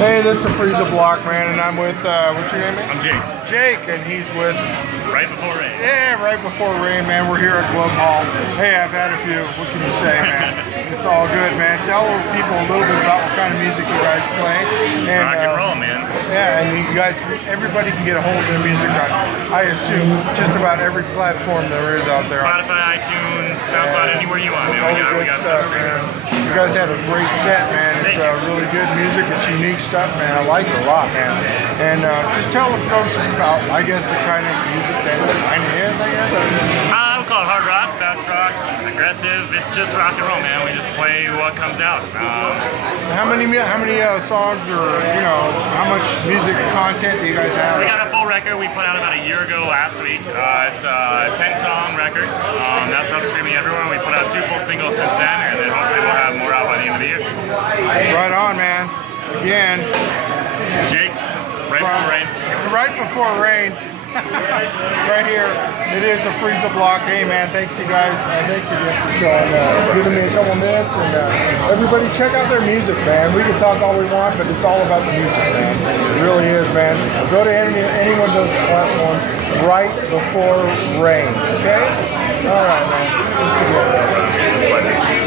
Hey, this is Frieza Block, man, and I'm with, what's your name, man? I'm Jake. Jake, and he's with... Right before rain. Yeah, right before rain, man. We're here at Globe Hall. Hey, I've had a few. What can you say, man? It's all good, man. Tell people a little bit about what kind of music you guys play. And, Rock and roll, man. Yeah, and you guys, everybody can get a hold of their music on, I assume, just about every platform there is out there. Spotify, iTunes, SoundCloud, anywhere you want, man. We got stuff streaming. You guys had a great set, man. It's really good music. It's unique stuff, man. I like it a lot, man. And just tell the folks about, I guess, the kind of music that it kind of is, I guess. I would call it hard rock, fast rock, aggressive. It's just rock and roll, man. We just play what comes out. How many songs or, how much music content do you guys have? We got a full record we put out about a year ago last week. It's a 10-song record. That's up streaming everywhere. We put out 2 full singles since then, and then hopefully we'll have more out by the end of the year. Right on, man. Again, Jake, right before rain. Right before rain. Right here, it is a Frieza Block. Hey, man, thanks you guys. Thanks again for showing, giving me a couple minutes. And everybody, check out their music, man. We can talk all we want, but it's all about the music, man. It really is, man. Go to any one of those platforms right before rain. Okay? All right, man. Thanks again.